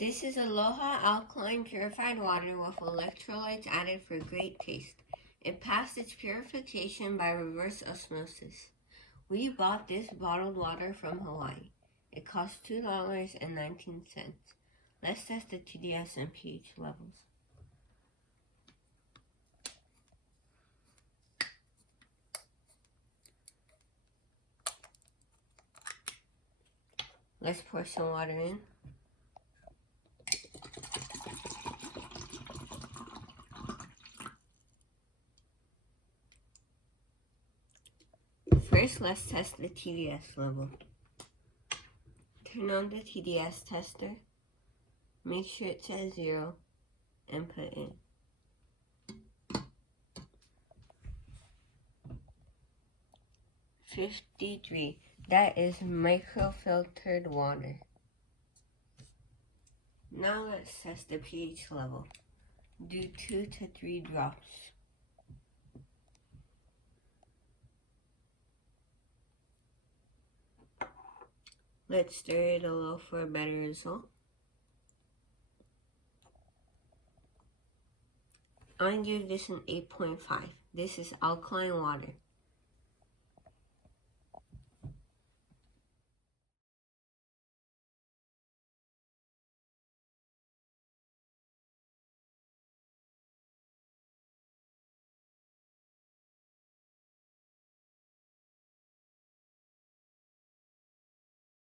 This is Aloha Alkaline Purified Water with electrolytes added for great taste. It passed its purification by reverse osmosis. We bought this bottled water from Hawaii. It cost $2.19. Let's test the TDS and pH levels. Let's pour some water in. First, let's test the TDS level. Turn on the TDS tester. Make sure it says 0 and put in. $53. That is microfiltered water. Now let's test the pH level. Do 2 to 3 drops. Let's stir it a little for a better result. I'm going to give this an 8.5. This is alkaline water.